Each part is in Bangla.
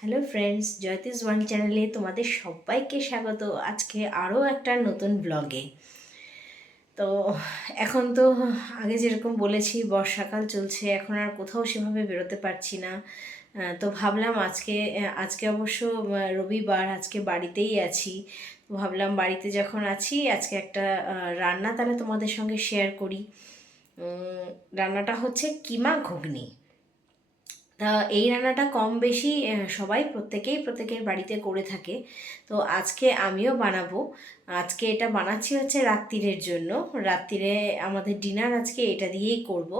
হ্যালো ফ্রেন্ডস, জয়তিস ওয়ান চ্যানেলে তোমাদের সবাইকে স্বাগত। আজকে আরও একটা নতুন ব্লগে। তো এখন তো আগে যেরকম বলেছি, বর্ষাকাল চলছে, এখন আর কোথাও সেভাবে বেরোতে পারছি না। তো ভাবলাম আজকে অবশ্য রবিবার, আজকে বাড়িতেই আছি। তো ভাবলাম বাড়িতে যখন আছি আজকে একটা রান্না তাহলে তোমাদের সঙ্গে শেয়ার করি। রান্নাটা হচ্ছে কিমা ঘুগনি। তা এই রান্নাটা কম বেশি সবাই প্রত্যেকের বাড়িতে করে থাকে। তো আজকে আমিও বানাবো। আজকে এটা বানাচ্ছি হচ্ছে রাত্তিরের জন্য। রাত্তিরে আমাদের ডিনার আজকে এটা দিয়েই করব,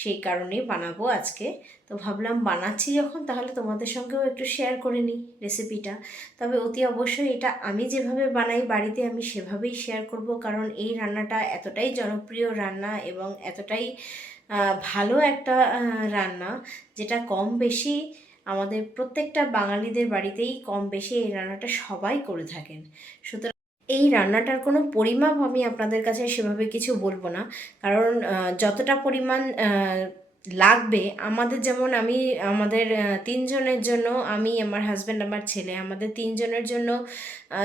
সেই কারণেই বানাবো আজকে। তো ভাবলাম বানাচ্ছি যখন, তাহলে তোমাদের সঙ্গেও একটু শেয়ার করে নিই রেসিপিটা। তবে অতি অবশ্যই এটা আমি যেভাবে বানাই বাড়িতে আমি সেভাবেই শেয়ার করব, কারণ এই রান্নাটা এতটাই জনপ্রিয় রান্না এবং এতটাই ভালো একটা রান্না, যেটা কম বেশি আমাদের প্রত্যেকটা বাঙালিদের বাড়িতেই কম বেশি এই রান্নাটা সবাই করে থাকেন। সুতরাং এই রান্নাটার কোনো পরিমাপ আমি আপনাদের কাছে সেভাবে কিছু বলবো না, কারণ যতটা পরিমাণ লাগবে আমাদের, যেমন আমাদের তিনজনের জন্য, আমি, আমার হাজব্যান্ড, আমার ছেলে, আমাদের তিনজনের জন্য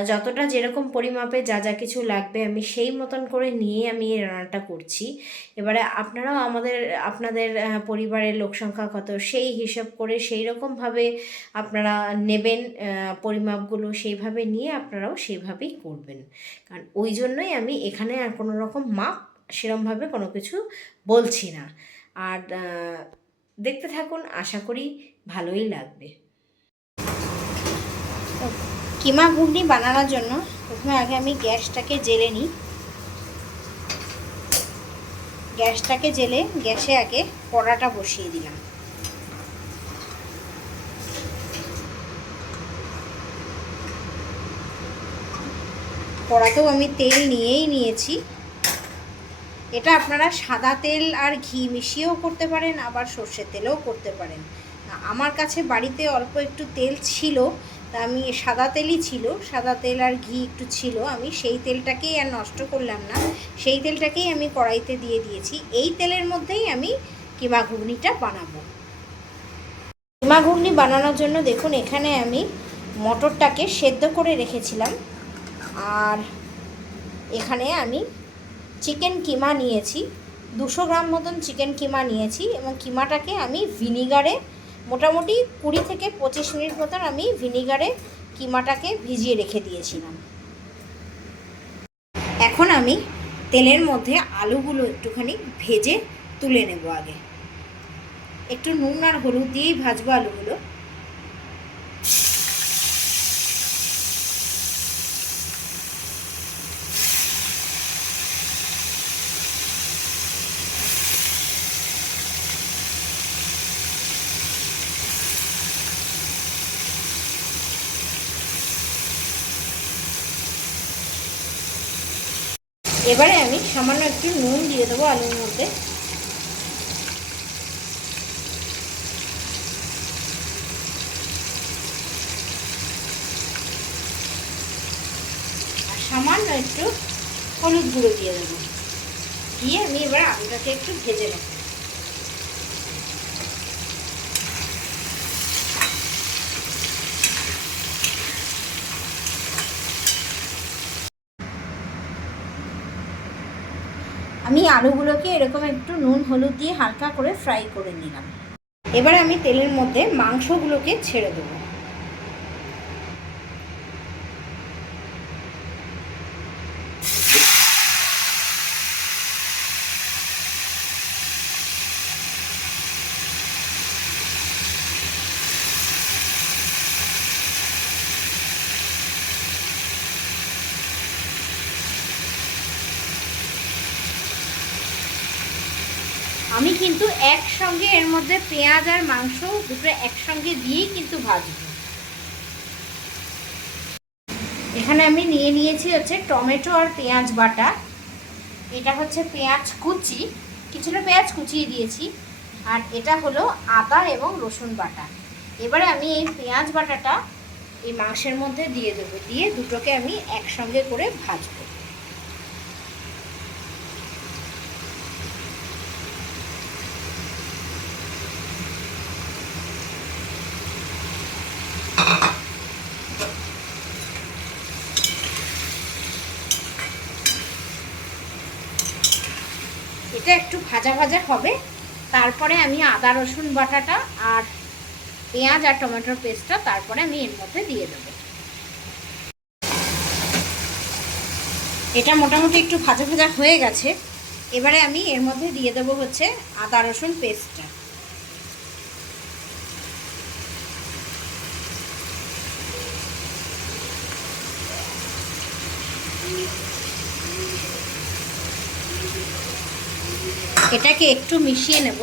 যতটা যেরকম পরিমাপে যা যা কিছু লাগবে আমি সেই মতন করে নিয়ে আমি এই রান্নাটা করছি। এবারে আপনারাও আপনাদের পরিবারের লোক সংখ্যা কত সেই হিসাব করে সেই রকমভাবে আপনারা নেবেন, পরিমাপগুলো সেইভাবে নিয়ে আপনারাও সেইভাবেই করবেন। কারণ ওই জন্যই আমি এখানে আর কোনো রকম মাপ সেরমভাবে কোনো কিছু বলছি না। আর দেখতে থাকুন, আশা করি ভালোই লাগবে। কিমা ঘুগনি বানানোর জন্য প্রথমে আগে আমি গ্যাসটাকে জ্বেলে নিই। গ্যাসটাকে জ্বেলে গ্যাসে আগে কড়াটা বসিয়ে দিলাম। কড়াতেও আমি তেল নিয়েছি। এটা আপনারা সাদা তেল আর ঘি মিশিয়েও করতে পারেন, আবার সর্ষের তেলেও করতে পারেন। আমার কাছে বাড়িতে অল্প একটু তেল ছিল, তা আমি সাদা তেলই ছিল, সাদা তেল আর ঘি একটু ছিল, আমি সেই তেলটাকেই আর নষ্ট করলাম না, সেই তেলটাকেই আমি কড়াইতে দিয়ে দিয়েছি। এই তেলের মধ্যেই আমি কিমা ঘুগনিটা বানাবো। কিমা ঘুগনি বানানোর জন্য দেখুন, এখানে আমি মটরটাকে সেদ্ধ করে রেখেছিলাম, আর এখানে আমি চিকেন কিমা নিয়েছি, 200 গ্রাম মতন চিকেন কিমা নিয়েছি, এবং কিমাটাকে আমি ভিনিগারে মোটামুটি 20 থেকে 25 মিনিট মতন আমি ভিনিগারে কিমাটাকে ভিজিয়ে রেখে দিয়েছিলাম। এখন আমি তেলের মধ্যে আলুগুলো একটুখানি ভেজে তুলে নেব। আগে একটু নুন আর হলুদ দিয়েই ভাজবো আলুগুলো। এবারে আমি সামান্য একটু নুন দিয়ে দেবো আলুর মধ্যে। আর সামান্য একটু হলুদ গুঁড়ো দিয়ে দেবো, দিয়ে আমি এবার আলুটাকে একটু ভেজে নেব। আমি আলুগুলোকে এরকম একটু নুন হলুদ দিয়ে হালকা করে ফ্রাই করে নিলাম। এবারে আমি তেলের মধ্যে মাংসগুলোকে ছেড়ে দেবো। আমি কিন্তু একসঙ্গে এর মধ্যে পেঁয়াজ আর মাংস দুটো একসঙ্গে দিয়েই কিন্তু ভাজবো। এখানে আমি নিয়েছি হচ্ছে টমেটো আর পেঁয়াজ বাটা, এটা হচ্ছে পেঁয়াজ কুচি, কিছুটা পেঁয়াজ কুচিয়ে দিয়েছি, আর এটা হলো আদা এবং রসুন বাটা। এবারে আমি এই পেঁয়াজ বাটাটা এই মাংসের মধ্যে দিয়ে দেবো, দিয়ে দুটোকে আমি একসঙ্গে করে ভাজবো। এটা একটু ভাজা ভাজা হবে, তারপরে আমি আদা রসুন বাটাটা আর পেঁয়াজ আর টমেটোর পেস্টটা তারপরে আমি এর মধ্যে দিয়ে দেবো। এটা মোটামুটি একটু ভাজা ভাজা হয়ে গেছে। এবারে আমি এর মধ্যে দিয়ে দেবো হচ্ছে আদা রসুন পেস্টটা। এটাকে একটু মিশিয়ে নেব।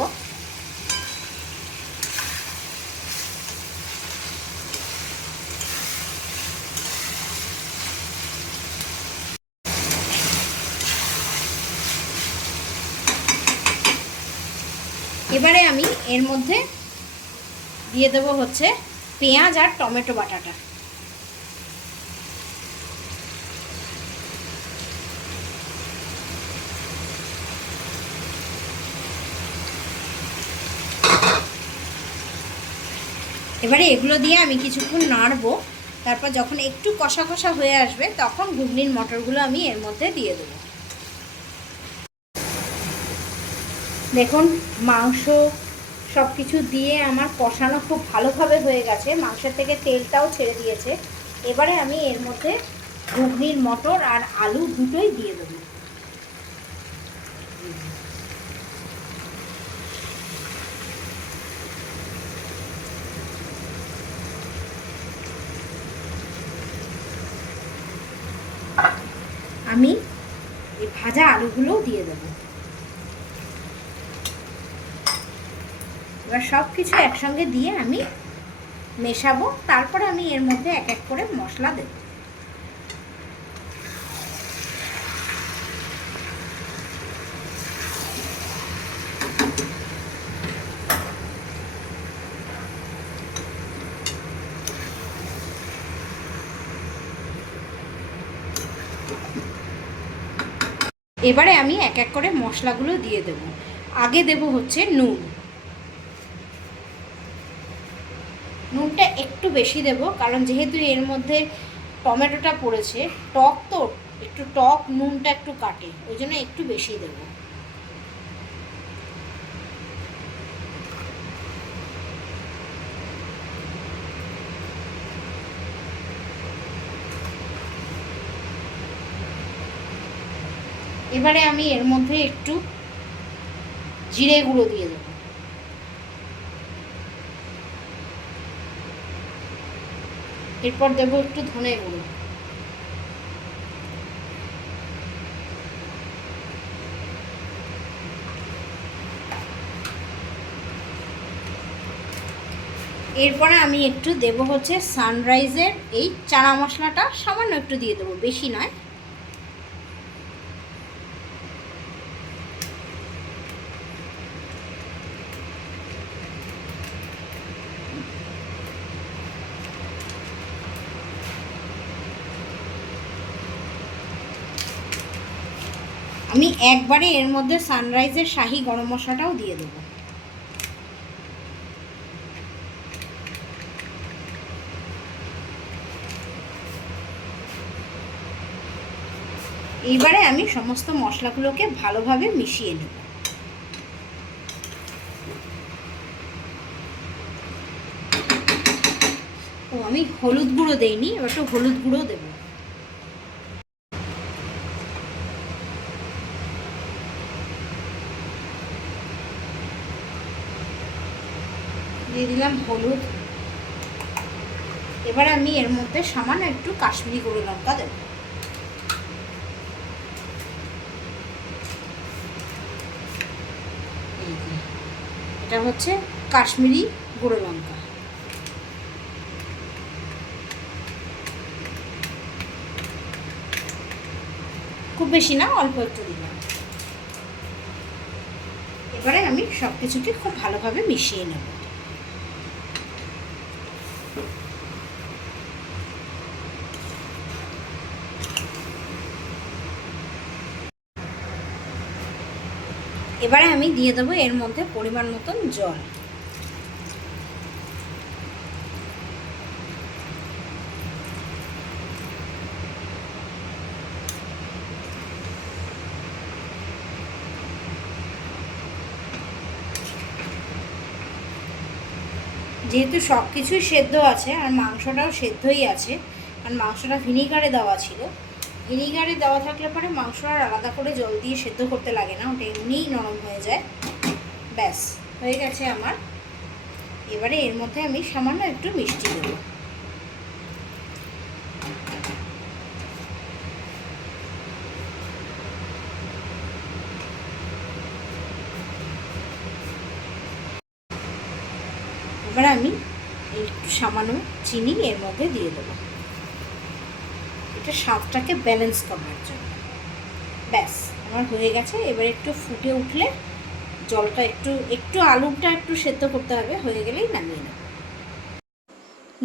এবারে আমি এর মধ্যে দিয়ে দেবো হচ্ছে পেঁয়াজ আর টমেটো বাটাটা। এবারে এগুলো দিয়ে আমি কিছুক্ষণ নাড়বো, তারপর যখন একটু কষা কষা হয়ে আসবে তখন ঘুগনির মটরগুলো আমি এর মধ্যে দিয়ে দেবো। দেখুন মাংস সব কিছু দিয়ে আমার কষানো খুব ভালোভাবে হয়ে গেছে, মাংসের থেকে তেলটাও ছেড়ে দিয়েছে। এবারে আমি এর মধ্যে ঘুগনির মটর আর আলু দুটোই দিয়ে দেবো। আমি এই ভাজা আলুগুলোও দিয়ে দেবো। এবার সব কিছু একসঙ্গে দিয়ে আমি মেশাবো, তারপরে আমি এর মধ্যে এক এক করে মশলা দেব। এবারে আমি এক এক করে মশলাগুলো দিয়ে দেব। আগে দেব হচ্ছে নুন। নুনটা একটু বেশি দেব, কারণ যেহেতু এর মধ্যে টমেটোটা পড়েছে, টক তো একটু টক নুনটা একটু কাটে, ওই জন্য একটু বেশি দেব। এবারে আমি এর মধ্যে একটু জিরে গুঁড়ো দিয়ে দেব। এরপর দেব একটু ধনে গুঁড়ো। এরপরে আমি একটু দেব হচ্ছে সানরাইজের এই চানা মশলাটা, সামান্য একটু দিয়ে দেবো, বেশি নয়। আমি একবারে এর মধ্যে সানরাইজের শাহি গরম মশলাটাও দিয়ে দেবো। এইবারে আমি সমস্ত মশলাগুলোকে ভালোভাবে মিশিয়ে নেব। ও আমি হলুদ গুঁড়ো দেইনি, এবার একটু হলুদ গুঁড়ো দেব। দিয়ে দিলাম হলুদ। এবার আমি এর মধ্যে সামান্য একটু কাশ্মীরি গুঁড়ো লঙ্কা দেব। এটা হচ্ছে কাশ্মীরি গুঁড়ো লঙ্কা। খুব বেশি না, অল্প একটু দিলাম। এবারে আমি সব কিছুকে খুব ভালোভাবে মিশিয়ে নেব। এবারে আমি দিয়ে দেবো এর মধ্যে পরিমাণ মতন জল। যেহেতু সব কিছুই সেদ্ধ আছে আর মাংসটাও সেদ্ধই আছে, আর মাংসটা ভিনিগারে দেওয়া ছিল, ভিনিগারে দেওয়া থাকলে পরে মাংস আর আলাদা করে জল দিয়ে সেদ্ধ করতে লাগে না, ওটা এমনিই নরম হয়ে যায়। ব্যাস হয়ে গেছে আমার। এবারে এর মধ্যে আমি সামান্য একটু মিষ্টি দেবো। এবার আমি একটু সামান্য চিনি এর মধ্যে দিয়ে দেবো, এটা স্বাদটাকে ব্যালেন্স করার জন্য। ব্যাস আমার হয়ে গেছে। এবার একটু ফুটে উঠলে জলটা একটু আলুটা একটু সেদ্ধ করতে হবে, হয়ে গেলেই নামিয়ে নেব।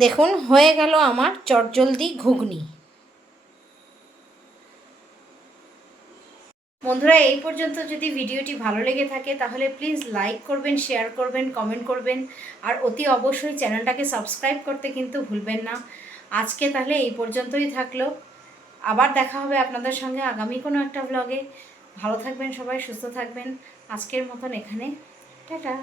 দেখুন হয়ে গেল আমার চটজলদি ঘুগনি। বন্ধুরা এই পর্যন্ত যদি ভিডিওটি ভালো লেগে থাকে তাহলে প্লিজ লাইক করবেন, শেয়ার করবেন, কমেন্ট করবেন, আর অতি অবশ্যই চ্যানেলটাকে সাবস্ক্রাইব করতে কিন্তু ভুলবেন না। আজকে তাহলে এই পর্যন্তই থাকলো, আবার দেখা হবে আপনাদের সঙ্গে আগামী কোনো একটা ব্লগে। ভালো থাকবেন সবাই, সুস্থ থাকবেন। আজকের মতন এখানে টাটা।